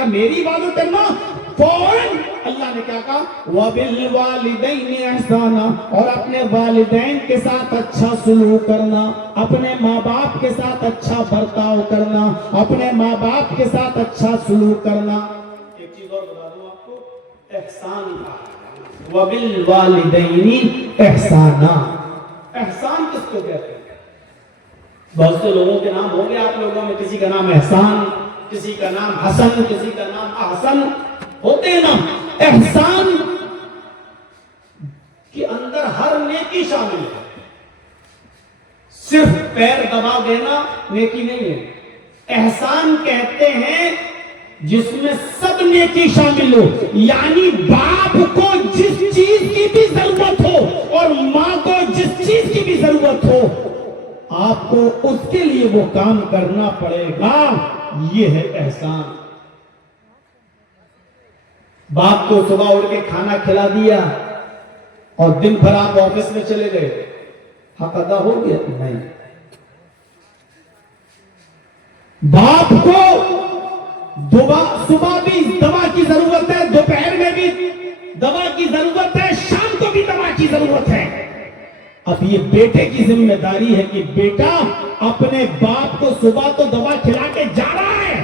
کہا میری عبادت کرنا، فوراً اللہ نے کیا کہا وَبِالْوَالِدَيْنِ احسانا، اور اپنے والدین کے ساتھ اچھا سلوک کرنا، اپنے ماں باپ کے ساتھ اچھا برتاؤ کرنا، اپنے ماں باپ کے ساتھ اچھا سلوک کرنا۔ ایک چیز اور بتا دوں آپ کو، احسان کا وَبِالْوَالِدَيْنِ احسانا، احسان کس کو کہتے ہیں؟ بہت سے لوگوں کے نام ہوں گے آپ لوگوں میں، کسی کا نام احسان، کسی کا نام حسن، کسی کا نام احسن، ہوتے ہیں نا۔ احسان کے اندر ہر نیکی شامل ہے، صرف پیر دبا دینا نیکی نہیں ہے۔ احسان کہتے ہیں جس میں سب نیکی شامل ہو، یعنی باپ کو جس چیز کی بھی ضرورت ہو اور ماں کو جس چیز کی بھی ضرورت ہو، آپ کو اس کے لیے وہ کام کرنا پڑے گا، یہ ہے احسان۔ باپ کو صبح اٹھ کے کھانا کھلا دیا اور دن بھر آپ آفس میں چلے گئے، حق ادا ہو گیا؟ نہیں۔ باپ کو صبح بھی دوا کی ضرورت ہے، دوپہر میں بھی دوا کی ضرورت ہے، شام کو بھی دوا کی ضرورت ہے۔ اب یہ بیٹے کی ذمہ داری ہے کہ بیٹا اپنے باپ کو صبح تو دوا کھلا کے جا رہا ہے،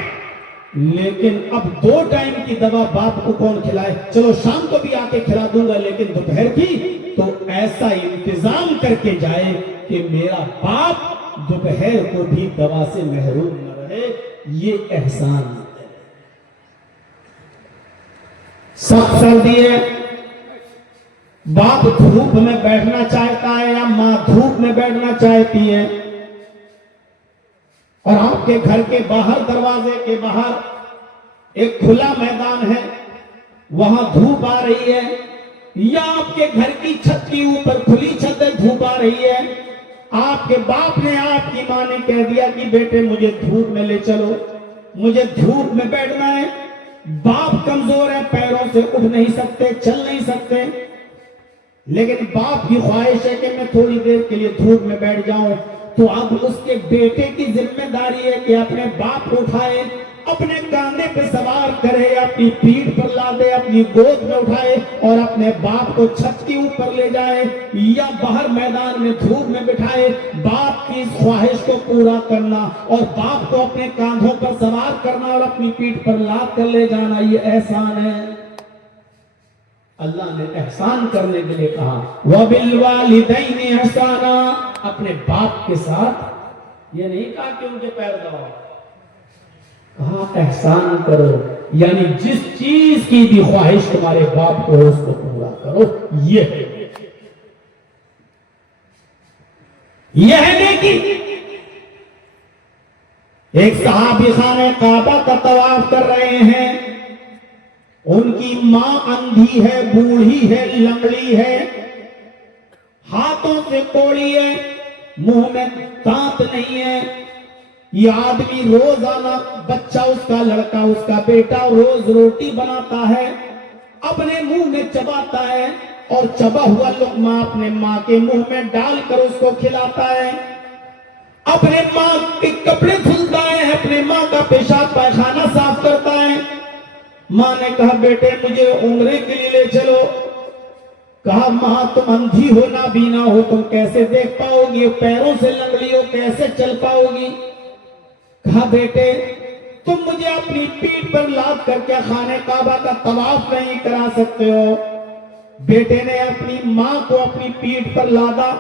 لیکن اب 2 ٹائم کی دوا باپ کو کون کھلائے؟ چلو شام کو بھی آ کے کھلا دوں گا، لیکن دوپہر کی تو ایسا انتظام کر کے جائے کہ میرا باپ دوپہر کو بھی دوا سے محروم نہ رہے، یہ احسان ہے۔ سخت سردی ہے، باپ دھوپ میں بیٹھنا چاہتا ہے یا ماں دھوپ میں بیٹھنا چاہتی ہے، اور آپ کے گھر کے باہر دروازے کے باہر ایک کھلا میدان ہے، وہاں دھوپ آ رہی ہے، یا آپ کے گھر کی چھت کے اوپر کھلی چھت ہے، دھوپ آ رہی ہے، آپ کے باپ نے آپ کی ماں نے کہہ دیا کہ بیٹے مجھے دھوپ میں لے چلو، مجھے دھوپ میں بیٹھنا ہے۔ باپ کمزور ہے، پیروں سے اٹھ نہیں سکتے، چل نہیں سکتے، لیکن باپ کی خواہش ہے کہ میں تھوڑی دیر کے لیے دھوپ میں بیٹھ جاؤں، تو اب اس کے بیٹے کی ذمہ داری ہے کہ اپنے باپ کو اٹھائے، اپنے کاندھے پہ سوار کرے، اپنی پیٹھ پر لادے، اپنی گود میں اٹھائے اور اپنے باپ کو چھت کے اوپر لے جائے یا باہر میدان میں دھوپ میں بٹھائے۔ باپ کی اس خواہش کو پورا کرنا اور باپ کو اپنے کاندھوں پر سوار کرنا اور اپنی پیٹھ پر لاد کر لے جانا، یہ احسان ہے۔ اللہ نے احسان کرنے کے لیے کہا وَبِالْوَالِدَيْنِ احسانا، اپنے باپ کے ساتھ، یہ نہیں کہا کہ ان کے پیر دباؤ، کہا احسان کرو، یعنی جس چیز کی بھی خواہش تمہارے باپ کو ہو اس کو پورا کرو، یہ ہے نیکی۔ ایک صحابی خانہ کعبہ کا طواف کر رہے ہیں، ان کی ماں اندھی ہے، بوڑھی ہے، لنگڑی ہے، ہاتھوں سے کوڑی ہے، منہ میں دانت نہیں ہے۔ یہ آدمی روزانہ، بچہ اس کا، لڑکا اس کا، بیٹا روز روٹی بناتا ہے، اپنے منہ میں چباتا ہے اور چبا ہوا لقمہ اپنے ماں کے منہ میں ڈال کر اس کو کھلاتا ہے، اپنے ماں کے کپڑے دھلتا ہے، اپنے ماں کا پیشاب پائخانہ صاف کرتا ہے۔ ماں نے کہا بیٹے مجھے عمرے کے لیے لے چلو، کہا ماں تم اندھی ہو، نابینا ہو، تم کیسے دیکھ پاؤ گی، پیروں سے لنگڑی ہو، کیسے چل پاؤ گی؟ کہا بیٹے تم مجھے اپنی پیٹھ پر لاد کر کیا خانہ کعبہ کا طواف نہیں کرا سکتے ہو؟ بیٹے نے اپنی ماں کو اپنی پیٹھ پر لادا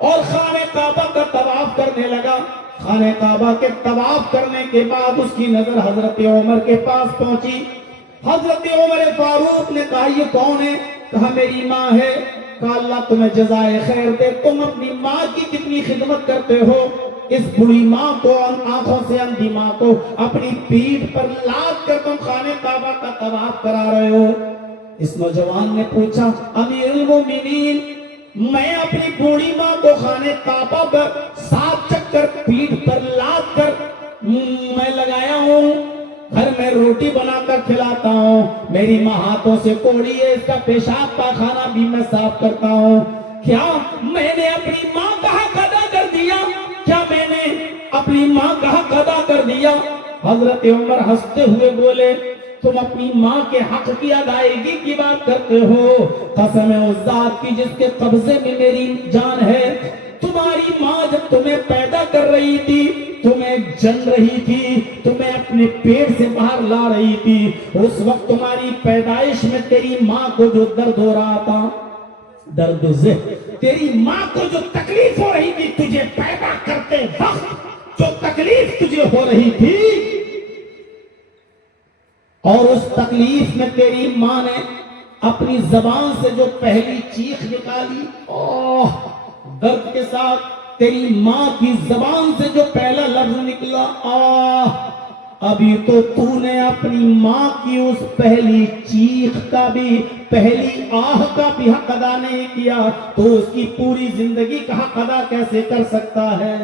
اور خانہ کعبہ کا طواف کرنے لگا۔ خانہ کعبہ کے طواف کرنے کے بعد اس کی نظر حضرت عمر کے پاس پہنچی۔ حضرت عمر فاروق نے کہا یہ کون ہے؟ کہا میری ماں ہے۔ کہا اللہ تمہیں جزائے خیر دے، تم اپنی ماں کی کتنی خدمت کرتے ہو، اس بڑی ماں کو، آنکھوں سے اندھی ماں کو اپنی پیٹھ پر لاد کر تم خانہ کعبہ کا طواف کرا رہے ہو۔ اس نوجوان نے پوچھا امیر المومنین، میں اپنی بوڑھی ماں کو خانہ کعبہ پر 7 چکر پیٹھ پر لاد کر میں لگایا ہوں، گھر میں روٹی بنا کر کھلاتا ہوں، میری ماں ہاتھوں سے کوڑی ہے، اس کا پیشاب پاخانہ بھی میں صاف کرتا ہوں، کیا میں نے اپنی ماں کا حق ادا کر دیا؟ کیا میں نے اپنی ماں کا حق ادا کر دیا؟ حضرت عمر ہنستے ہوئے بولے تم اپنی ماں کے حق کی ادائیگی کی بات کرتے ہو، قسم ہے اس ذات کی جس کے قبضے میں میری جان ہے، تمہاری ماں جب تمہیں پیدا کر رہی تھی، تمہیں جن رہی تھی، تمہیں اپنے پیٹ سے باہر لا رہی تھی، اس وقت تمہاری پیدائش میں تیری ماں کو جو درد ہو رہا تھا، درد تیری ماں کو جو تکلیف ہو رہی تھی تجھے پیدا کرتے وقت، جو تکلیف تجھے ہو رہی تھی، اور اس تکلیف میں تیری ماں نے اپنی زبان سے جو پہلی چیخ نکالی، درد کے ساتھ تیری ماں کی زبان سے جو پہلا لفظ نکلا، ابھی تو نے اپنی ماں کی اس پہلی چیخ کا بھی، پہلی آہ کا بھی حق ادا نہیں کیا، تو اس کی پوری زندگی کا حق ادا کیسے کر سکتا ہے؟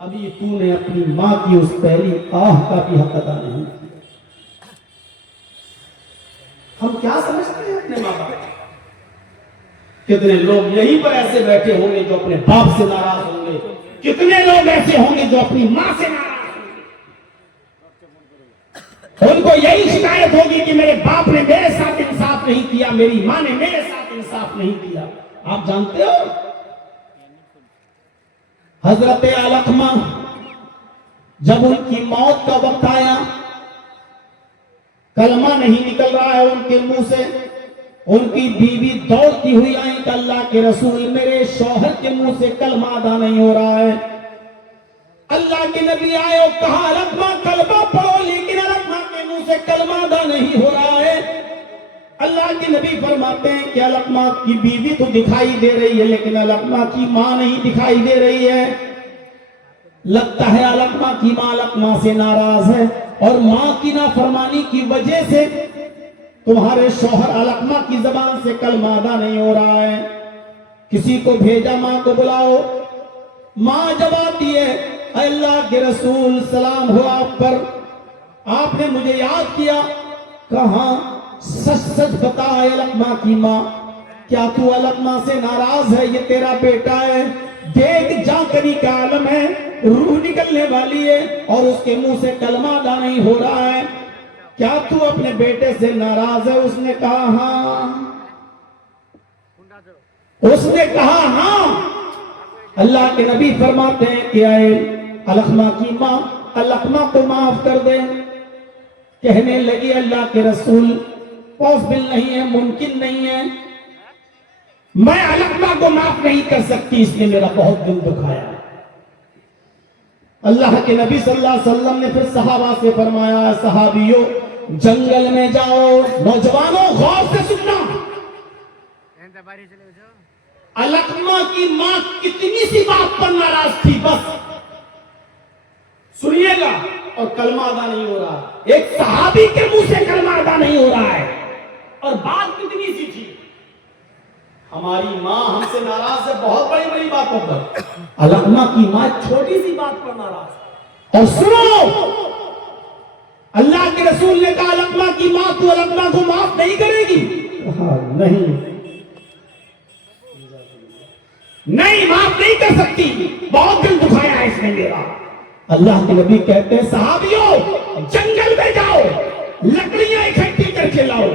ابھی تو نے اپنی ماں کی اس پہلی آہ کا بھی حق ادا نہیں کیا۔ ہم کیا سمجھتے ہیں اپنے ماں باپ؟ کتنے لوگ یہیں پر ایسے بیٹھے ہوں گے جو اپنے باپ سے ناراض ہوں گے، کتنے لوگ ایسے ہوں گے جو اپنی ماں سے ناراض ہوں گے، ان کو یہی شکایت ہوگی کہ میرے باپ نے میرے ساتھ انصاف نہیں کیا، میری ماں نے میرے ساتھ انصاف نہیں کیا۔ آپ جانتے ہو حضرت علقمہ جب ان کی موت کا وقت آیا، کلمہ نہیں نکل رہا ہے ان کے منہ سے، ان کی بیوی دوڑتی ہوئی آئی کہ اللہ کے رسول میرے شوہر کے منہ سے کلمہ ادا نہیں ہو رہا ہے۔ اللہ کے نبی آئے اور کہا علقمہ کلمہ پڑھو، لیکن علقمہ کے منہ سے کلمہ ادا نہیں ہو رہا ہے۔ اللہ کے نبی فرماتے ہیں کہ علقمہ کی بیوی تو دکھائی دے رہی ہے لیکن علقمہ کی ماں نہیں دکھائی دے رہی ہے۔ لگتا ہے علقمہ کی ماں علقمہ سے ناراض ہے، اور ماں کی نافرمانی کی وجہ سے تمہارے شوہر علقمہ کی زبان سے کلمہ ادا نہیں ہو رہا ہے۔ کسی کو بھیجا ماں کو بلاؤ۔ ماں جب آتی ہے، اے اللہ کے رسول سلام ہو آپ پر، آپ نے مجھے یاد کیا، کہاں سچ سچ بتا اے علقمہ کی ماں، کیا تو علقمہ سے ناراض ہے؟ یہ تیرا بیٹا ہے، دیکھ جا کری کا عالم ہے، روح نکلنے والی ہے اور اس کے منہ سے کلمہ ادا نہیں ہو رہا ہے، کیا تو اپنے بیٹے سے ناراض ہے؟ اس نے کہا ہاں، اس نے کہا ہاں۔ اللہ کے نبی فرماتے ہیں کہ اے علقمہ کی ماں علقمہ کو معاف کر دے۔ کہنے لگی اللہ کے رسول پاسبل نہیں ہے، ممکن نہیں ہے، میں علقمہ کو معاف نہیں کر سکتی، اس نے میرا بہت دل دکھایا۔ اللہ کے نبی صلی اللہ علیہ وسلم نے پھر صحابہ سے فرمایا صحابیوں جنگل میں جاؤ، نوجوانوں غور سے سننا، علقمہ کی ماں کتنی سی بات پر ناراض تھی، بس سنیے گا، اور کلمہ ادا نہیں ہو رہا، ایک صحابی کے منہ سے کلمہ ادا نہیں ہو رہا ہے، اور بات کتنی سی تھی۔ ہماری ماں ہم سے ناراض ہے بہت بڑی بڑی باتوں پر، علقمہ کی ماں چھوٹی سی بات پر ناراض ہے۔ اور سنو، اللہ کے رسول نے کہا علقمہ کی ماں تو علقمہ کو معاف نہیں کرے گی؟ نہیں، نہیں معاف نہیں کر سکتی، بہت دل دکھایا ہے اس نے میرا۔ اللہ کے نبی کہتے ہیں صحابیوں جنگل میں جاؤ، لکڑیاں اکٹھی کر کے لاؤ،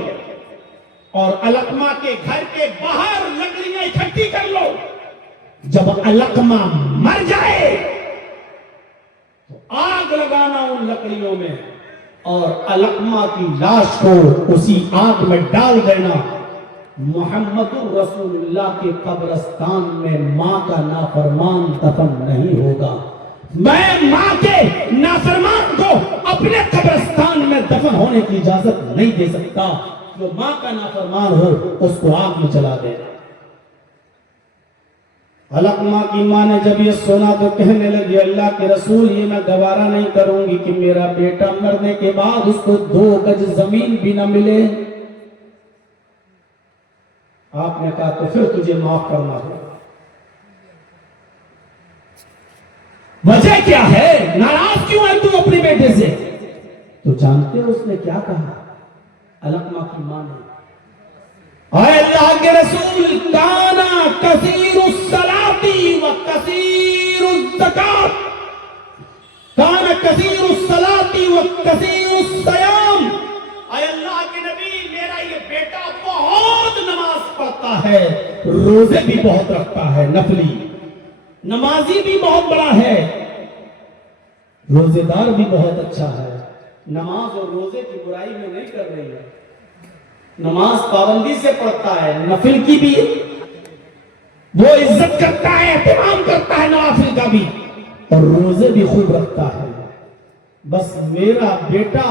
اور علقمہ کے گھر کے باہر لکڑیاں اکٹھی کر لو، جب علقمہ مر جائے تو آگ لگانا ان لکڑیوں میں، اور علقمہ کی لاش کو اسی آگ میں ڈال دینا۔ محمد رسول اللہ کے قبرستان میں ماں کا نافرمان دفن نہیں ہوگا۔ میں ماں کے نافرمان کو اپنے قبرستان میں دفن ہونے کی اجازت نہیں دے سکتا، جو ماں کا نافرمان ہو اس کو آگ میں چلا دینا۔ علقمہ کی ماں نے جب یہ سنا تو کہنے لگی اللہ کے رسول یہ میں گوارا نہیں کروں گی کہ میرا بیٹا مرنے کے بعد اس کو 2 گز زمین بھی نہ ملے۔ آپ نے کہا تو پھر تجھے معاف کرنا ہوگا۔ وجہ کیا ہے؟ ناراض کیوں ہے تو اپنے بیٹے سے؟ تو جانتے ہو اس نے کیا کہا؟ علقمہ کی ماں نے، اے اللہ کے رسول کانا کثیر الصلاۃ و کثیر الزکات، کانا کثیر الصلاۃ و کثیر الصیام ہے, روزے بھی بہت رکھتا ہے, نفلی نمازی بھی بہت بڑا ہے, روزے دار بھی بہت اچھا ہے. نماز اور روزے کی برائی میں نہیں کر رہی ہے, نماز پابندی سے پڑھتا ہے, نفل کی بھی وہ عزت کرتا ہے, اہتمام کرتا ہے, نوافل کا بھی, اور روزے بھی خوب رکھتا ہے. بس میرا بیٹا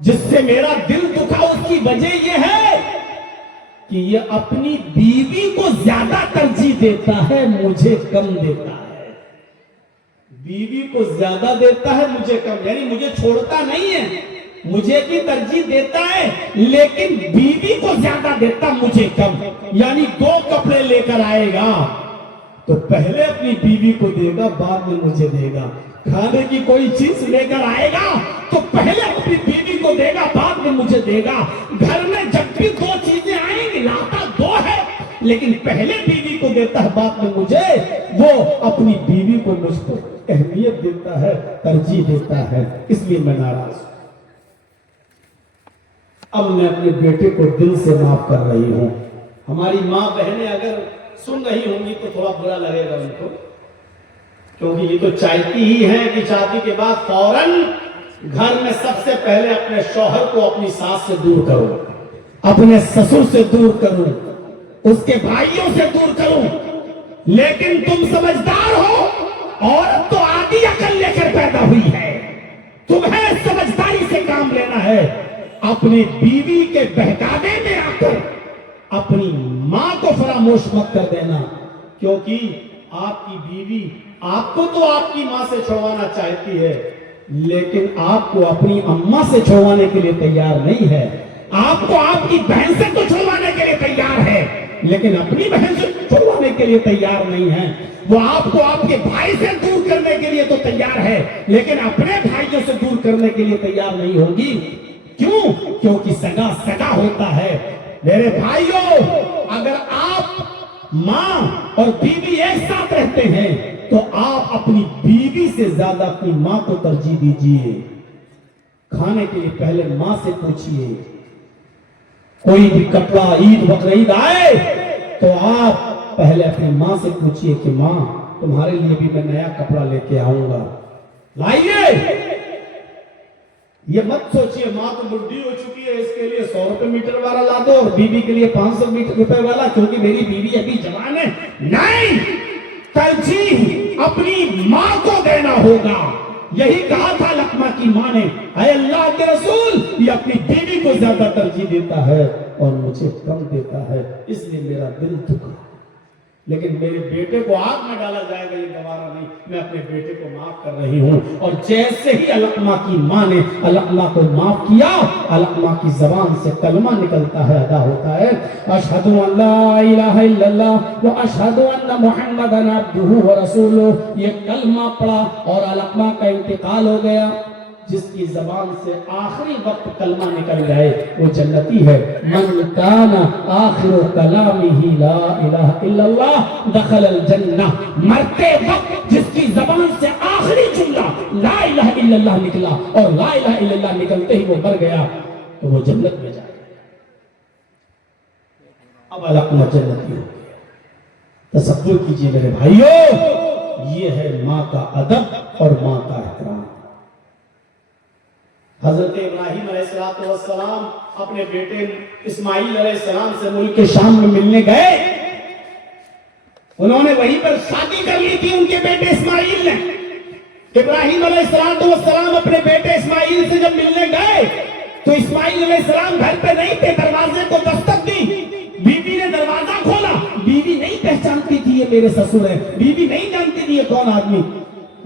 جس سے میرا دل دکھا اس کی وجہ یہ ہے کہ یہ اپنی بیوی کو زیادہ ترجیح دیتا ہے, مجھے کم دیتا ہے. بیوی کو زیادہ دیتا ہے, مجھے کم, یعنی مجھے چھوڑتا نہیں ہے, مجھے بھی ترجیح دیتا ہے لیکن بیوی کو زیادہ دیتا, مجھے کم. یعنی 2 کپڑے لے کر آئے گا تو پہلے اپنی بیوی کو دے گا, بعد میں مجھے دے گا. کھانے کی کوئی چیز لے کر آئے گا تو پہلے اپنی بیوی کو دے گا, بعد میں مجھے دے گا. گھر میں جب بھی 2 چیزیں آئیں گی, لاتا 2 ہے لیکن پہلے بیوی کو دیتا ہے, بعد میں مجھے. وہ اپنی بیوی کو مجھ کو اہمیت دیتا ہے, ترجیح دیتا ہے, اس لیے میں ناراض ہوں. اب میں اپنے بیٹے کو دل سے معاف کر رہی ہوں. ہماری ماں بہنیں اگر سن رہی ہوں گی تو تھوڑا برا لگے گا ان کو, کیونکہ یہ تو چاہتی ہی ہیں کہ شادی کے بعد فوراً گھر میں سب سے پہلے اپنے شوہر کو اپنی ساس سے دور کرو, اپنے سسر سے دور کروں, اس کے بھائیوں سے دور کروں. لیکن تم سمجھدار ہو, عورت تو آدھی عقل لے کر پیدا ہوئی ہے, تمہیں سمجھداری سے کام لینا ہے. اپنی بیوی کے بہکاوے میں آ کر اپنی ماں کو فراموش مت کر دینا, کیونکہ آپ کی بیوی آپ کو تو آپ کی ماں سے چھڑوانا چاہتی ہے لیکن آپ کو اپنی اماں سے چھڑوانے کے لیے تیار نہیں ہے. آپ کو آپ کی بہن سے تو چھڑوانے کے لیے تیار ہے لیکن اپنی بہن سے چھڑوانے کے لیے تیار نہیں ہے. وہ آپ کو آپ کے بھائی سے دور کرنے کے لیے تو تیار ہے لیکن اپنے بھائیوں سے دور کرنے کے لیے تیار نہیں ہوگی. کیوں؟ کیونکہ سگا سگا ہوتا ہے. میرے بھائیوں, اگر آپ ماں اور بیوی ایک ساتھ رہتے ہیں تو آپ اپنی بیوی سے زیادہ اپنی ماں کو ترجیح دیجیے. کھانے کے لیے پہلے ماں سے پوچھئے. کوئی بھی کپڑا عید بقرعید آئے تو آپ پہلے اپنی ماں سے پوچھئے کہ ماں تمہارے لیے بھی میں نیا کپڑا لے کے آؤں گا, لائیے. یہ مت سوچئے ماں تو بڈھی ہو چکی ہے, اس کے لیے 100 روپے میٹر والا لا دو اور بیوی کے لیے 500 روپے والا کیونکہ میری بیوی ابھی جوان ہے. نہیں, ترجیح اپنی ماں کو دینا ہوگا. یہی کہا تھا لقمہ کی ماں نے, اے اللہ کے رسول, یہ اپنی بیوی کو زیادہ ترجیح دیتا ہے اور مجھے کم دیتا ہے, اس لیے میرا دل دکھا. لیکن میرے بیٹے کو آگ میں ڈالا جائے گا یہ گوارا نہیں. میں اپنے بیٹے کو معاف کر رہی ہوں. اور جیسے ہی علقمہ کی ماں نے علقمہ کو معاف کیا, علقمہ کی زبان سے کلمہ نکلتا ہے, ادا ہوتا ہے, اشہد ان لا الہ الا اللہ و اشہد ان محمدا عبدہ و رسولہ. یہ کلمہ پڑا اور علقمہ کا انتقال ہو گیا. جس کی زبان سے آخری وقت کلمہ نکل جائے وہ جنتی ہے. من کان آخر کلامہ لا الہ الا اللہ دخل الجنہ. مرتے وقت جس کی زبان سے آخری جملہ لا الہ الا اللہ نکلا اور لا الہ الا اللہ نکلتے ہی وہ مر گیا تو وہ جنت میں جائے. اب علقمہ جنتی ہو گیا. تصور کیجئے میرے بھائیوں, یہ ہے ماں کا ادب اور ماں کا احترام. حضرت ابراہیم علیہ السلام اپنے بیٹے اسماعیل علیہ السلام سے ملک شام میں ملنے گئے. انہوں نے وہیں پر شادی کر لی تھی ان کے بیٹے اسماعیل نے. ابراہیم علیہ السلام اپنے بیٹے اسماعیل سے جب ملنے گئے تو اسماعیل علیہ السلام گھر پہ نہیں تھے. دروازے کو دستک دی, بیوی نے دروازہ کھولا. بیوی نہیں پہچانتی تھی یہ میرے سسر ہے, بیوی نہیں جانتی تھی یہ کون آدمی,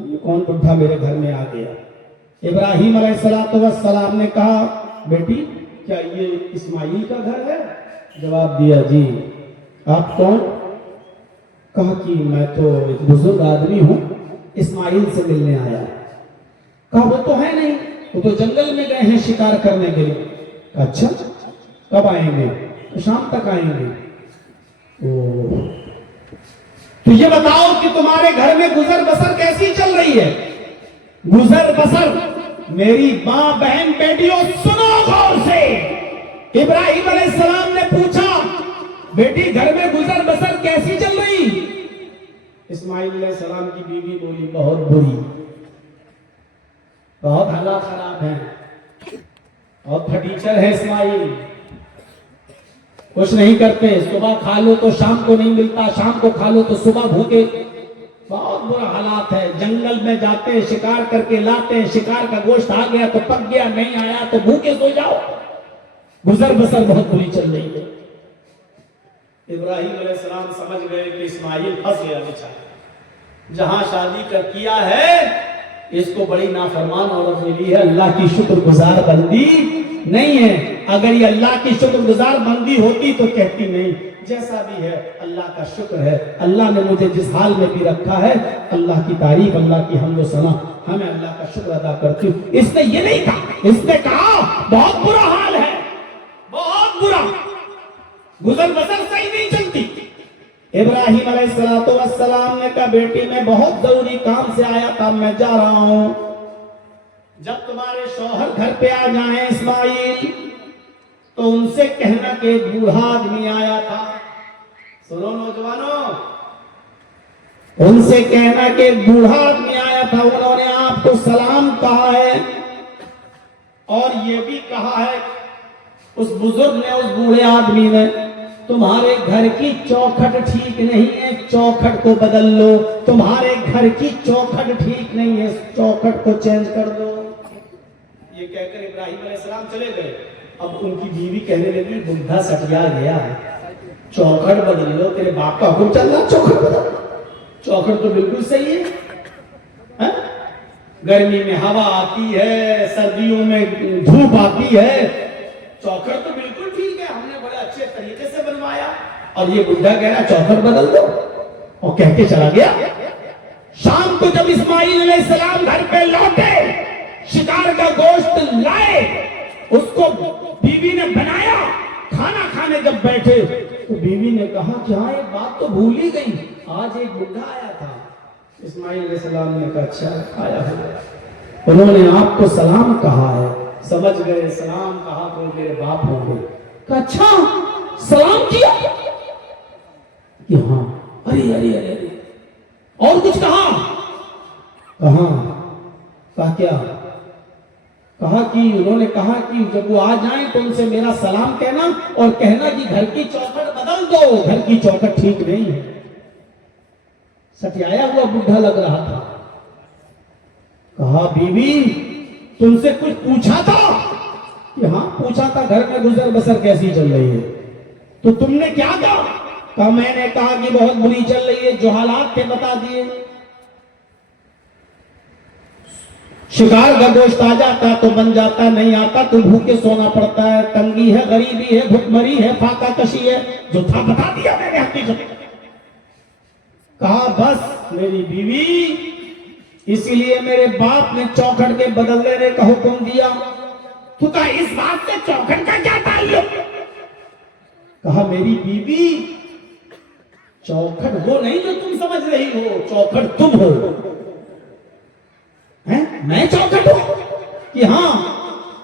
یہ کون بڈھا میرے گھر میں آ گیا. ابراہیم علیہ السلام نے کہا بیٹی کیا یہ اسماعیل کا گھر ہے؟ جواب دیا جی. آپ کون؟ کہا کہ میں تو ایک بزرگ آدمی ہوں, اسماعیل سے ملنے آیا. کہا وہ تو ہے نہیں, وہ تو جنگل میں گئے ہیں شکار کرنے کے لیے. اچھا کب آئیں گے؟ شام تک آئیں گے. تو یہ بتاؤ کہ تمہارے گھر میں گزر بسر کیسی چل رہی ہے؟ گزر بسر میری ماں بہن بیٹیوں سنو غور سے. ابراہیم علیہ السلام نے پوچھا بیٹی گھر میں گزر بسر کیسی چل رہی؟ اسماعیل علیہ السلام کی بیوی بولی بہت بری، بہت حالات خراب ہیں، بہت پھٹیچر ہے اسماعیل، کچھ نہیں کرتے، صبح کھا لو تو شام کو نہیں ملتا، شام کو کھا لو تو صبح بھوکے، بہت برا حالات ہے، جنگل میں جاتے ہیں شکار کر کے لاتے ہیں، شکار کا گوشت آ گیا تو پک گیا، نہیں آیا تو بھوکے سو جاؤ، گزر بسر بہت بری چل رہی ہے۔ ابراہیم علیہ السلام سمجھ گئے کہ اسماعیل پھنس گیا بیچارہ، جہاں شادی کر کیا ہے اس کو بڑی نافرمان عورت ملی ہے، اللہ کی شکر گزار بندی نہیں ہے، اگر یہ اللہ کی شکر گزار بندی ہوتی تو کہتی نہیں جیسا بھی ہے اللہ کا شکر ہے، اللہ نے مجھے جس حال میں بھی رکھا ہے، اللہ کی تعریف، اللہ کی حمد و ثنا، ہمیں اللہ کا شکر ادا کرتی ہوں۔ اس نے یہ نہیں کہا، اس نے کہا بہت برا حال ہے، بہت برا، گزر بسر صحیح نہیں چلتی۔ ابراہیم علیہ السلام نے کہا بیٹی میں بہت ضروری کام سے آیا تھا، میں جا رہا ہوں، جب تمہارے شوہر گھر پہ آ جائیں اسماعیل تو ان سے کہنا کہ ایک بوڑھا آدمی آیا تھا، سنو نوجوانوں، ان سے کہنا کہ ایک بوڑھا آدمی آیا تھا، انہوں نے آپ کو سلام کہا ہے اور یہ بھی کہا ہے اس بزرگ نے، اس بوڑھے آدمی نے، تمہارے گھر کی چوکھٹ ٹھیک نہیں ہے، چوکھٹ کو بدل لو، تمہارے گھر کی چوکھٹ ٹھیک نہیں ہے، چوکھٹ کو چینج کر دو۔ یہ کہہ کر ابراہیم علیہ السلام چلے گئے۔ اب ان کی بیوی کہنے لگی بڈھا سٹیا گیا، چوکھٹ بدل لو، تیرے باپ کا حکم چل رہا، چوکھٹ بدل، چوکھٹ تو بالکل صحیح ہے، گرمی میں ہوا آتی ہے، سردیوں میں دھوپ آتی ہے، چوکھٹ تو بالکل ٹھیک ہے، ہم نے بڑے اچھے طریقے سے بنوایا، اور یہ بڈھا کہہ رہا چوکھٹ بدل دو، اور کہہ کے چلا گیا۔ شام کو جب اسماعیل علیہ السلام گھر پہ لوٹے، شکار کا گوشت لائے، اس کو بیوی نے بنایا، کھانا کھانے جب بیٹھے تو بیوی نے کہا کہ ہاں ایک بات تو بھول ہی گئی، آج ایک بڈھا آیا تھا۔ اسماعیل علیہ السلام نے کہا اچھا آیا ہے، انہوں نے آپ کو سلام کہا ہے، سمجھ گئے سلام کہا تو میرے باپ ہوں گے، کہا اچھا سلام کیا کہ ہاں، ارے ارے ارے اور کچھ کہا؟ کہا کیا؟ کہا کہ انہوں نے کہا کہ جب وہ آ جائیں تو ان سے میرا سلام کہنا اور کہنا کہ گھر کی چوکھٹ بدل دو، گھر کی چوکھٹ ٹھیک نہیں ہے۔ سٹیایا ہوا بڈھا لگ رہا تھا۔ کہا بیوی تم سے کچھ پوچھا تھا؟ کہ ہاں پوچھا تھا، گھر میں گزر بسر کیسی چل رہی ہے؟ تو تم نے کیا کہا؟ کہا میں نے کہا کہ بہت بری چل رہی ہے، جو حالات تھے بتا دیے، شکار کا گوشت آ جاتا تو بن جاتا، نہیں آتا تو بھوکے سونا پڑتا ہے، تنگی ہے، غریبی ہے، بھوکمری ہے، فاقہ کشی ہے، جو تھا بتا دیا میں نے حقیقت۔ کہا بس میری بیوی، اسی لیے میرے باپ نے چوکھٹ کے بدل دینے کا حکم دیا۔ تو کہا اس بات سے چوکھٹ کا کیا تعلق؟ کہا میری بیوی چوکھٹ وہ نہیں جو تم سمجھ رہی ہو، چوکھٹ تم ہو۔ میں چوکھٹ ہوں؟ کہ ہاں،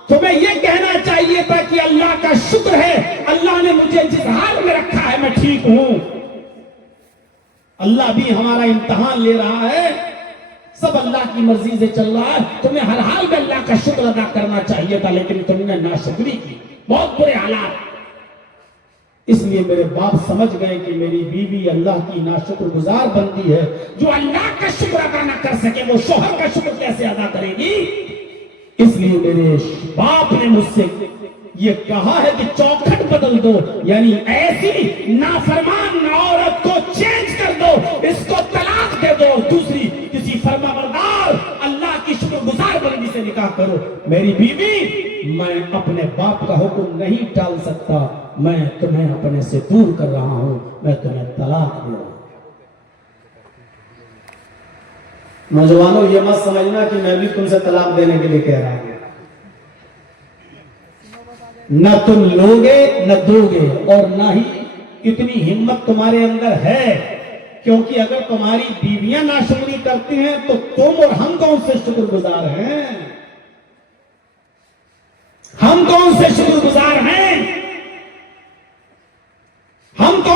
تمہیں یہ کہنا چاہیے تھا کہ اللہ کا شکر ہے، اللہ نے مجھے جس حال میں رکھا ہے میں ٹھیک ہوں، اللہ بھی ہمارا امتحان لے رہا ہے، سب اللہ کی مرضی سے چل رہا ہے، تمہیں ہر حال میں اللہ کا شکر ادا کرنا چاہیے تھا، لیکن تم نے ناشکری کی، بہت برے حالات۔ اس لیے میرے باپ سمجھ گئے کہ میری بیوی اللہ کی ناشکر گزار بندی ہے، جو اللہ کا شکر ادا نہ کر سکے وہ شوہر کا شکر کیسے ادا کرے گی؟ اس لیے میرے باپ نے مجھ سے یہ کہا ہے کہ چوکھٹ بدل دو، یعنی ایسی نافرمان عورت کو چینج کر دو، اس کو طلاق دے دو، دوسری کسی فرما بردار اللہ کی شکر گزار بندی سے نکاح کرو۔ میری بیوی، میں اپنے باپ کا حکم نہیں ٹال سکتا، میں تمہیں اپنے سے دور کر رہا ہوں، میں تمہیں طلاق دے رہا ہوں۔ نوجوانوں یہ مت سمجھنا کہ میں بھی تم سے طلاق دینے کے لیے کہہ رہا ہوں، نہ تم لوگے نہ دو گے، اور نہ ہی اتنی ہمت تمہارے اندر ہے، کیونکہ اگر تمہاری بیویاں ناشکری کرتی ہیں تو تم اور ہم کون سے شکر گزار ہیں؟ ہم کون سے شکر گزار ہیں؟ ہم کون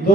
2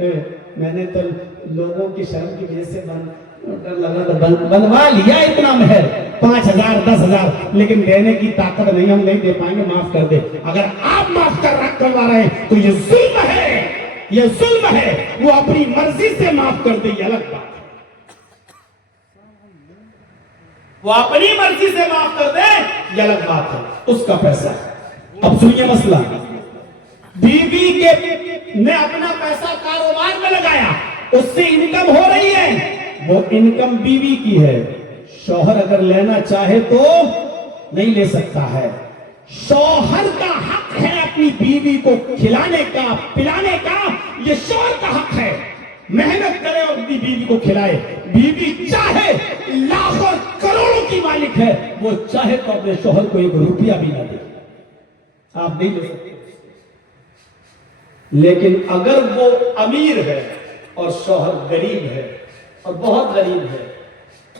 میں نے تو لوگوں کی شرم کی وجہ سے بنوا لیا اتنا مہر 5,000 10,000، لیکن دینے کی طاقت نہیں، ہم نہیں دے پائیں گے، معاف کر دے۔ اگر آپ معاف کروا رہے ہیں تو یہ ظلم ہے، یہ ظلم ہے۔ وہ اپنی مرضی سے معاف کر دے، یہ الگ بات ہے، وہ اپنی مرضی سے معاف کر دے یہ الگ بات ہے، اس کا پیسہ ہے۔ اب سنیے مسئلہ، بیوی نے اپنا پیسہ کاروبار میں لگایا، اس سے انکم ہو رہی ہے، وہ انکم بیوی کی ہے، شوہر اگر لینا چاہے تو نہیں لے سکتا ہے۔ شوہر کا حق ہے اپنی بیوی کو کھلانے کا پلانے کا، یہ شوہر کا حق ہے، محنت کرے اور اپنی بیوی کو کھلائے۔ بیوی چاہے لاکھوں کروڑوں کی مالک ہے، وہ چاہے تو اپنے شوہر کو 1 روپیہ بھی نہ دے، آپ نہیں دے سکتے۔ لیکن اگر وہ امیر ہے اور شوہر غریب ہے اور بہت غریب ہے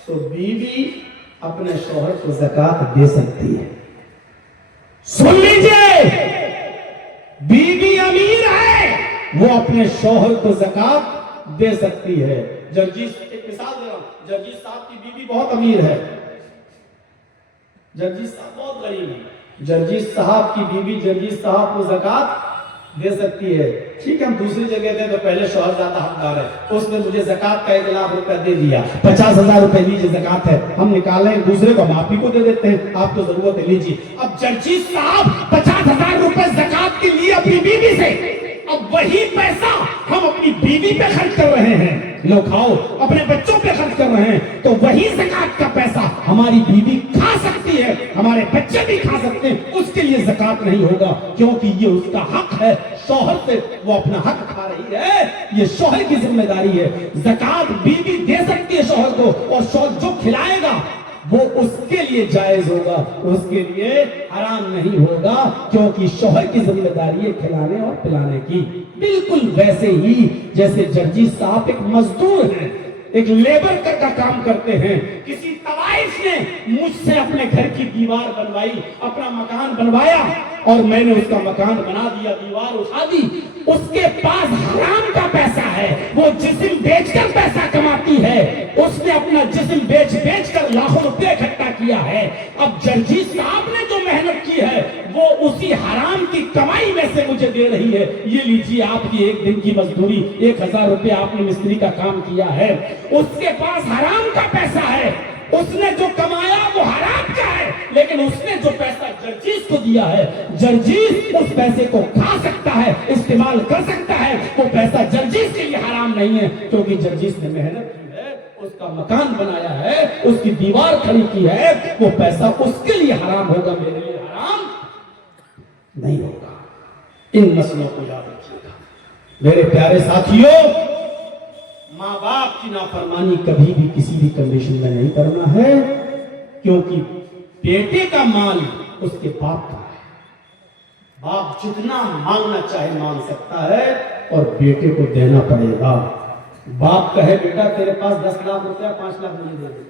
تو بیوی اپنے شوہر کو زکات دے سکتی ہے۔ سن لیجئے، بیوی امیر ہے وہ اپنے شوہر کو زکات دے سکتی ہے۔ جرجیس، ایک مثال دے رہا ہوں، جرجیس صاحب کی بیوی بہت امیر ہے، جرجیس صاحب بہت غریب ہے، جرجیس صاحب کی بیوی جرجیس صاحب کو زکات دے سکتی ہے۔ ٹھیک ہے، ہم دوسری جگہ تھے تو پہلے شوہر زیادہ حقدار ہے، اس نے مجھے زکات کا 1 لاکھ روپے دے دیا، 50,000 روپے لیجیے زکات ہے، ہم نکالیں ایک دوسرے کو، ہم آپ ہی کو دے دیتے ہیں، آپ کو ضرورت ہے لیجیے۔ اب جرجیس صاحب 50,000 روپے زکات کے لیے اپنی بیوی سے، اب وہی پیسہ ہم اپنی بیوی پہ خرچ کر رہے ہیں، لو کھاؤ، اپنے بچوں پہ خرچ کر رہے ہیں، تو وہی زکات کا پیسہ ہماری بیوی کھا سکتی ہے، ہمارے بچے بھی کھا سکتے ہیں، اس کے لیے زکات نہیں ہوگا، کیونکہ یہ اس کا حق ہے، شوہر سے وہ اپنا حق کھا رہی ہے، یہ شوہر کی ذمہ داری ہے۔ زکات بیوی دے سکتی ہے شوہر کو، اور شوہر جو کھلائے گا وہ اس کے لیے جائز ہوگا، اس کے لیے حرام نہیں ہوگا، کیونکہ شوہر کی ذمہ داری ہے کھلانے اور پلانے کی۔ بالکل ویسے ہی جیسے جرجیس صاحب ایک مزدور ہیں، ایک لیبر کا کام کرتے ہیں، کسی طوائف نے مجھ سے اپنے گھر کی دیوار بنوائی، اپنا مکان بنوایا، اور میں نے اس کا مکان بنا دیا، دیوار اٹھا دی، اس کے پاس حرام کا پیسہ ہے، وہ جسم بیچ کر پیسہ کماتی ہے، اس نے اپنا جسم بیچ کر لاکھوں روپے اکٹھا کیا ہے۔ اب جرجیس صاحب نے جو محنت کی ہے وہ اسی حرام کی کمائی میں سے مجھے دے رہی ہے، یہ لیجیے آپ کی 1 دن کی مزدوری، 1,000 روپے آپ نے مستری کا کام کیا ہے، اس کے پاس حرام کا پیسہ ہے، اس نے جو کمایا وہ حرام کا ہے، لیکن اس نے جو پیسہ جرجیس کو دیا ہے، جرجیس اس پیسے کو کھا سکتا ہے، استعمال کر سکتا ہے، وہ پیسہ جرجیس کے لیے حرام نہیں ہے، کیونکہ جرجیس نے محنت کی ہے، اس کا مکان بنایا ہے، اس کی دیوار کھڑی کی ہے، وہ پیسہ اس کے لیے حرام ہوگا، میرے لیے حرام نہیں ہوگا۔ ان مسئلوں کو یاد رکھیے گا میرے پیارے ساتھیوں۔ ماں باپ کی نافرمانی کبھی بھی کسی بھی کنڈیشن میں نہیں کرنا ہے، کیونکہ بیٹے کا مال اس کے باپ کا ہے، باپ جتنا مانگنا چاہے مانگ سکتا ہے اور بیٹے کو دینا پڑے گا۔ باپ کہے بیٹا تیرے پاس 10 لاکھ روپیہ 5 لاکھ نہیں دے دے،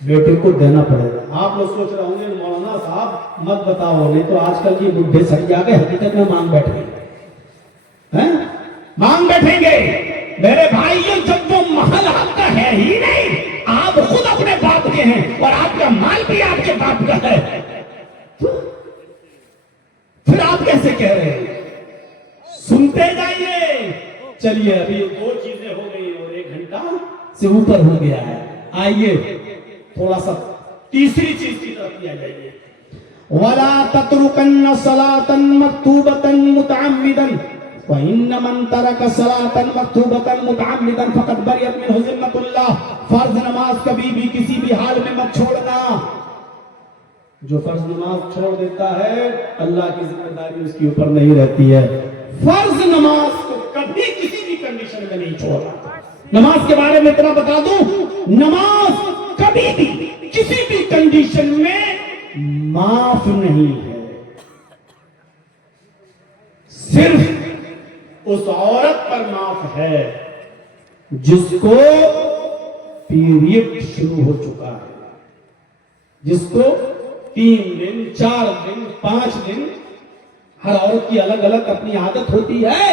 بیٹے کو دینا پڑے گا۔ آپ لوگ سوچ رہے ہوں گے مولانا صاحب مت بتاؤ، نہیں تو آج کل یہ بڈھے سڑ جا کے حقیقت میں مانگ بیٹھیں گے، مانگ بیٹھیں گے۔ میرے بھائیوں، جب وہ محل آپ کا ہے ہی نہیں، آپ خود اپنے باپ کے ہیں اور آپ کا مال بھی آپ کے باپ کا ہے، پھر آپ کیسے کہہ رہے ہیں؟ سنتے جائیے۔ چلیے ابھی 2 چیزیں ہو گئی اور 1 گھنٹہ سے اوپر ہو گیا ہے، آئیے تھوڑا سا تیسری چیز کی طرف کیا جائیے۔ وَلَا تَتْرُكَنَّ صَلَاةً مَكْتُوبَةً مُتَعَمِّدًا وَإِنَّ مَن تَرَكَ صَلَاةً مَكْتُوبَةً مُتَعَمِّدًا فَقَدْ بَرِئَتْ مِنْهُ ذِمَّةُ اللَّهِ۔ فرض نماز کبھی بھی کسی بھی حال میں مت چھوڑنا، جو فرض نماز چھوڑ دیتا ہے اللہ کی ذمہ داری اس کے اوپر نہیں رہتی ہے۔ فرض نماز کو کبھی کسی بھی کنڈیشن میں نہیں چھوڑنا۔ نماز کے بارے میں اتنا بتا دوں، نماز کبھی بھی کسی بھی کنڈیشن میں معاف نہیں ہے، صرف اس عورت پر معاف ہے جس کو پیریڈ شروع ہو چکا ہے، جس کو 3 دن 4 دن 5 دن، ہر عورت کی الگ الگ اپنی عادت ہوتی ہے،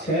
6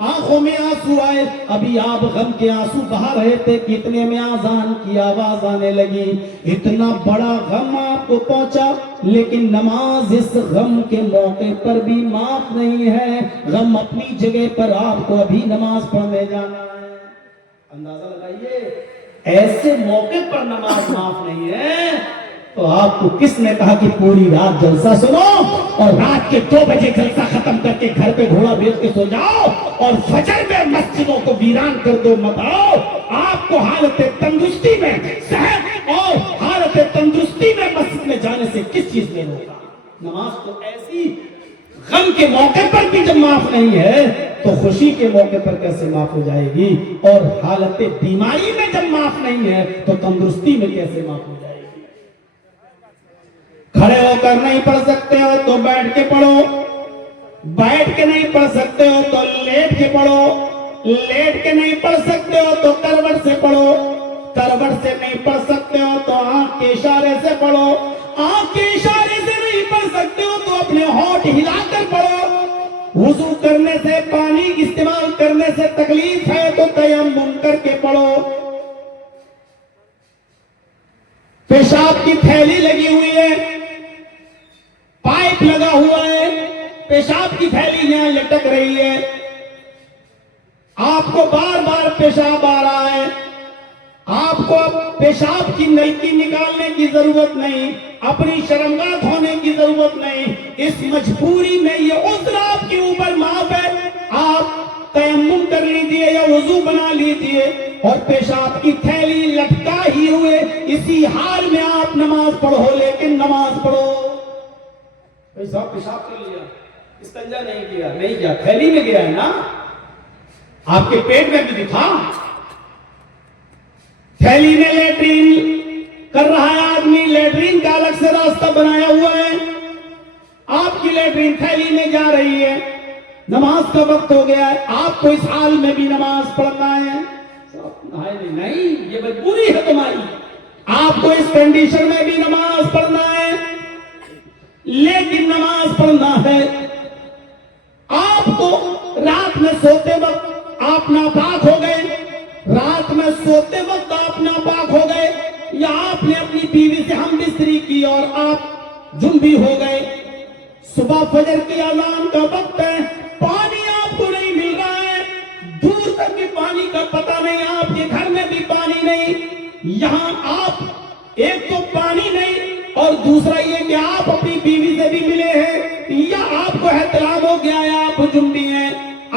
آنکھوں میں آنسو آئے. ابھی آپ غم کے آنسو بہا رہے تھے کہ اتنے میں اذان کی آواز آنے لگی. اتنا بڑا غم آپ کو پہنچا, لیکن نماز اس غم کے موقع پر بھی معاف نہیں ہے. غم اپنی جگہ پر, آپ کو ابھی نماز پڑھنے جانا ہے. اندازہ لگائیے, ایسے موقع پر نماز معاف نہیں ہے تو آپ کو کس نے کہا کہ پوری رات جلسہ سنو اور رات کے 2 بجے جلسہ ختم کر کے گھر پہ گھوڑا بیچ کے سو جاؤ اور فجر میں مسجدوں کو ویران کر دو, مت آؤ. آپ کو حالت تندرستی میں, صحت اور حالت تندرستی میں مسجد میں جانے سے کس چیز نے روکا؟ نماز تو ایسی غم کے موقع پر بھی جب معاف نہیں ہے تو خوشی کے موقع پر کیسے معاف ہو جائے گی؟ اور حالت بیماری میں جب معاف نہیں ہے تو تندرستی میں کیسے معاف ہو جائے گی؟ کھڑے ہو کر نہیں پڑھ سکتے ہو تو بیٹھ کے پڑھو, بیٹھ کے نہیں پڑھ سکتے ہو تو لیٹ کے پڑھو, لیٹ کے نہیں پڑھ سکتے ہو تو کروٹ سے پڑھو, کروٹ سے نہیں پڑھ سکتے ہو تو آنکھ کے اشارے سے پڑھو, آنکھ کے اشارے سے نہیں پڑھ سکتے ہو تو اپنے ہونٹ ہلا کر پڑھو. وضو کرنے سے, پانی استعمال کرنے سے تکلیف ہے تو تیمم کر کے پڑھو. پیشاب کی تھیلی لگی ہوئی ہے, پائپ لگا ہوا ہے, پیشاب کی تھیلی یہاں لٹک رہی ہے, آپ کو بار بار پیشاب آ رہا ہے, آپ کو پیشاب کی نلکی نکالنے کی ضرورت نہیں, اپنی شرمگاہ دھونے کی ضرورت نہیں. اس مجبوری میں یہ عذر آپ کے اوپر معاف ہے. آپ تیمم کر لیجئے یا وضو بنا لیجئے اور پیشاب کی تھیلی لٹکا ہی ہوئے اسی حال میں آپ نماز پڑھو, لیکن نماز پڑھو. صاحب پیشاب کر لیا, استنجا نہیں کیا, نہیں کیا, تھیلی میں گیا ہے نا, آپ کے پیٹ میں بھی دکھا. تھیلی میں لیٹرین کر رہا ہے آدمی, لیٹرین کا الگ سے راستہ بنایا ہوا ہے, آپ کی لیٹرین تھیلی میں جا رہی ہے, نماز کا وقت ہو گیا ہے, آپ کو اس حال میں بھی نماز پڑھنا ہے. نہیں, یہ مجبوری ہے تمہاری, آپ کو اس کنڈیشن میں بھی نماز پڑھنا ہے, لیکن نماز پڑھنا ہے. آپ کو رات میں سوتے وقت آپ ناپاک ہو گئے, رات میں سوتے وقت آپ ناپاک ہو گئے, یا آپ نے اپنی بیوی سے ہم بستری کی اور آپ جنبی ہو گئے, صبح فجر کی اذان کا وقت ہے, پانی آپ کو نہیں مل رہا ہے, دور تک بھی پانی کا پتہ نہیں, آپ کے گھر میں بھی پانی نہیں, یہاں آپ ایک تو پانی نہیں اور دوسرا یہ کہ آپ اپنی بیوی سے بھی ملے ہیں, یا آپ کو احترام ہو گیا ہے, آپ جنبی ہیں,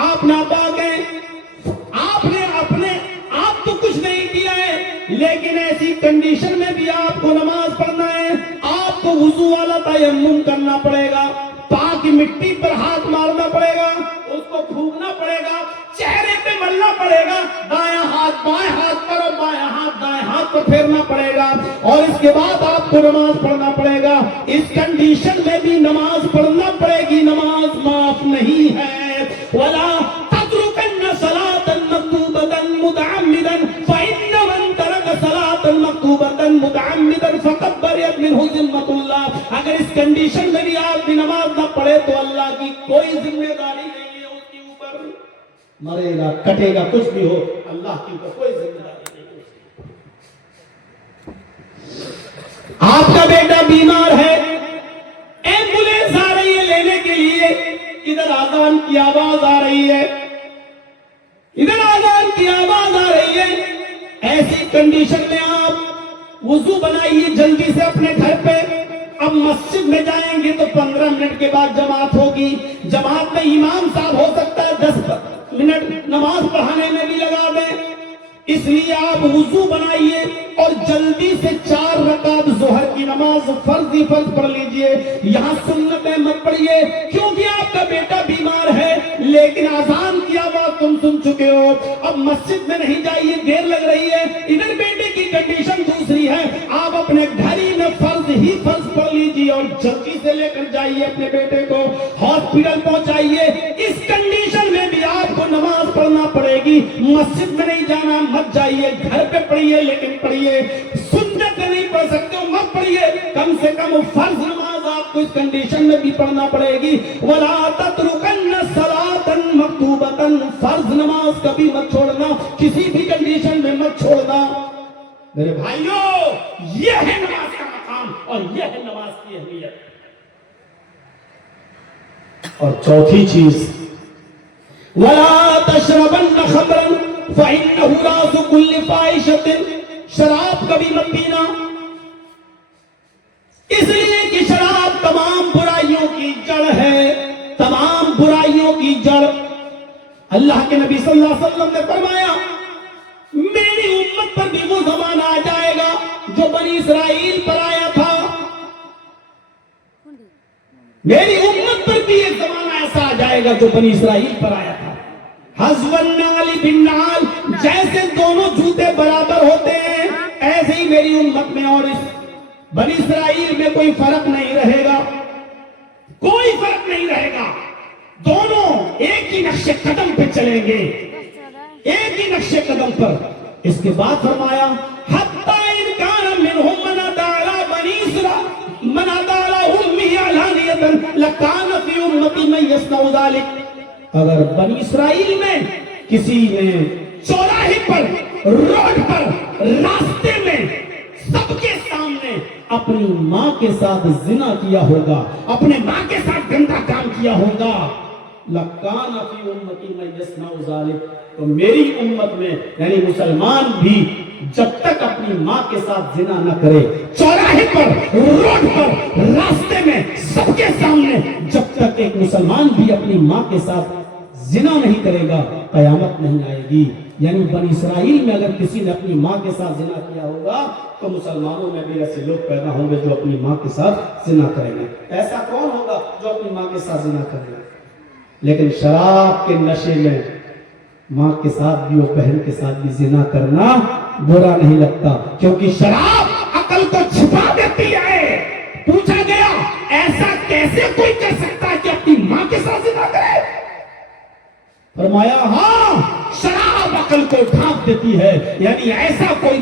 آپ ناپاک ہیں, آپ نے اپنے آپ تو کچھ نہیں کیا ہے, لیکن ایسی کنڈیشن میں بھی آپ کو نماز پڑھنا ہے. آپ کو وضو والا تیمم کرنا پڑے گا, پاک مٹی پر ہاتھ مارنا پڑے گا, اس کو پھونکنا پڑے گا, چہرے پہ ملنا پڑے گا, دایاں ہاتھ بائیں ہاتھ پر اور بائیں ہاتھ دائیں ہاتھ پر پھیرنا پڑے گا, اور اس کے بعد آپ کو نماز پڑھنا پڑے گا. اس کنڈیشن میں بھی نماز پڑھنا پڑے گی, نماز معاف نہیں ہے. وَلَا تَتْرُكَنَّ صَلَاةً مَكْتُوبَةً مُتَعَمِّدًا فَإِنَّ مَن تَرَكَ صَلَاةً مَكْتُوبَةً مُتَعَمِّدًا فَقَدْ بَرِئَتْ مِنْهُ ذِمَّةُ اللَّهِ. اگر اس کنڈیشن میں بھی آپ نماز نہ پڑھے تو اللہ کی کوئی ذمہ داری نہیں ہے اس کے اوپر, مرے گا کٹے گا کچھ بھی ہو, اللہ کی اوپر کوئی ذمہ داری نہیں ہے. آپ کا بیٹا بیمار ہے, ایمبولینس آ رہی ہے لینے کے لیے, ادھر اذان کی آواز آ رہی ہے, ادھر اذان کی آواز آ رہی ہے, ایسی کنڈیشن میں آپ وضو بنائیے جلدی سے اپنے گھر پہ. اب مسجد میں جائیں گے تو 15 منٹ کے بعد جماعت ہوگی, جماعت میں امام صاحب ہو سکتا ہے 10 منٹ نماز پڑھانے میں بھی لگا دیں, اس لیے آپ وضو بنائیے اور جلدی سے 4 رکعت ظہر کی نماز فرض ہی فرض پڑھ لیجئے. یہاں سنتیں مت پڑھیے کیونکہ آپ کا بیٹا بیمار ہے, لیکن اذان کی آواز تم سن چکے ہو. اب مسجد میں نہیں جائیے, دیر لگ رہی ہے, ادھر بیٹے کی کنڈیشن دوسری ہے, آپ اپنے گھر ہی میں فرض ہی فرض پڑھ لیجئے اور جلدی سے لے کر جائیے اپنے بیٹے کو ہاسپٹل پہنچائیے. اس کنڈیشن میں بھی آپ کو نماز پڑھنا پڑے گی. مسجد میں نہیں جانا, مت جائیے, گھر پہ پڑھیے, لیکن پڑھیے. سنت نہیں پڑھ سکتے ہو مت پڑھیے, کم سے کم فرض نماز آپ کو اس کنڈیشن میں بھی پڑھنا پڑے گی. وَلَا تَتْرُكَنَّ صَلَاةً مکتوبتن، فرض نماز کبھی مت چھوڑنا، کسی بھی کنڈیشن میں مت چھوڑنا۔ میرے بھائیوں، یہ ہے نماز کا مقام اور یہ ہے نماز کی اہمیت۔ اور چوتھی چیز، وَلَا تَشْرَبَنَّ خَمْرًا فَإِنَّهُ رَأْسُ كُلِّ فَاحِشَةٍ، شراب کبھی مت پینا، اس لیے کہ شراب تمام برائیوں کی جڑ ہے، تمام برائیوں کی جڑ۔ اللہ کے نبی صلی اللہ علیہ وسلم نے فرمایا میری امت پر بھی وہ زمانہ آ جائے گا جو بنی اسرائیل پر آیا تھا، میری امت پر بھی ایک زمانہ ایسا آ جائے گا جو بنی اسرائیل پر آیا تھا۔ حذو النعل بالنعل، جیسے دونوں جوتے برابر ہوتے ہیں ایسے ہی میری امت میں اور اس بنی اسرائیل میں کوئی فرق نہیں رہے گا، کوئی فرق نہیں رہے گا، دونوں ایک ہی نقش قدم پہ چلیں گے، ایک ہی نقش قدم پر۔ اس کے بعد فرمایا حتی ان کان منہم من ادارا بنی اسرائیل من ادارا امی علانیتا لکان فی امتی من یصنع ذلک، اگر بنی اسرائیل میں کسی نے چوراہے پر، روڈ پر، راستے میں سب کے سامنے اپنی ماں کے ساتھ زنا کیا ہوگا، اپنے ماں کے ساتھ گندا کام کیا ہوگا، لَكَانَ فِي أُمَّتِي مَن يَصْنَعُ ذَلِكَ، تو میری امت میں یعنی مسلمان بھی جب تک اپنی ماں کے ساتھ زنا نہ کرے، چوراہے پر، روڈ پر، راستے میں، سب کے سامنے جب تک ایک مسلمان بھی اپنی ماں کے ساتھ زنا نہیں کرے گا، قیامت نہیں آئے گی۔ یعنی بنی اسرائیل میں اگر کسی نے اپنی ماں کے ساتھ زنا کیا ہوگا تو مسلمانوں میں بھی ایسے لوگ پیدا ہوں گے جو اپنی ماں کے ساتھ زنا کریں گے۔ ایسا کون ہوگا جو اپنی ماں کے ساتھ زنا کرے گا؟ لیکن شراب کے نشے میں ماں کے ساتھ بھی اور بہن کے ساتھ بھی زنا کرنا برا نہیں لگتا، کیونکہ شراب عقل کو چھپا دیتی ہے۔ پوچھا گیا ایسا کیسے کوئی کر سکتا ہے کہ اپنی ماں کے ساتھ زنا کرے؟ فرمایا ہاں، شراب عقل کو ڈھانپ دیتی ہے، یعنی ایسا کوئی